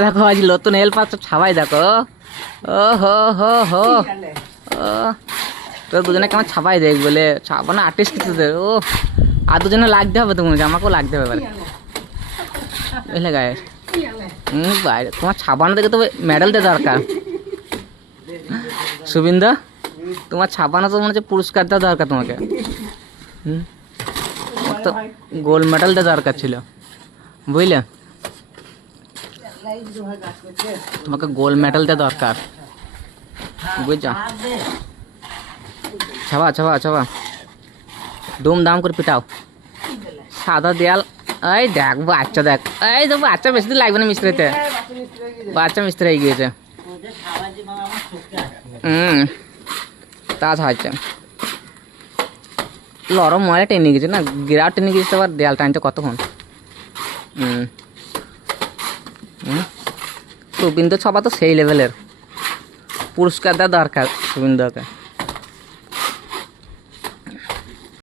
দেখো আজ নতুন হেল্প পাচ্ছ ছাবাই দেখো। ও হো হো হো ও তো দুজনে কেমন ছাপাই দেখ বলে ছাপানো আর্টিস্ট কিছু ও আর দুজনে লাগতে হবে তুমি, আমাকেও লাগতে হবে এবারে বুঝলে গায়ে। বাইরে তোমার ছাপানো দেখে তো মেডেল দেওয়া দরকার। সুবিন্দা তোমার ছাপানো তো মনে হচ্ছে পুরস্কার দেওয়া দরকার তোমাকে। তো গোল্ড মেডেল দেওয়া দরকার ছিল বুঝলে, তোমাকে গোল্ড মেডেল দেওয়া দরকার বুঝছো। ছাবা ছাবা ছাবা দুম দাম করে পিটাও সাদা দেয়াল। এই দেখ বাচ্চা দেখ, এই তো বাচ্চা বেশি দিন লাগবে না মিস্ত্রিতে, বাচ্চা মিস্ত্রি হয়ে গিয়েছে। তা ছাড়ছে লরম ময়লা টেনে গেছে না, গিরাও টেনে গেছে, আবার দেয়াল টানতে কতক্ষণ। সুবিন্দু ছবা তো সেই লেভেলের, পুরস্কার দেওয়া দরকার সুবিন্দুকে।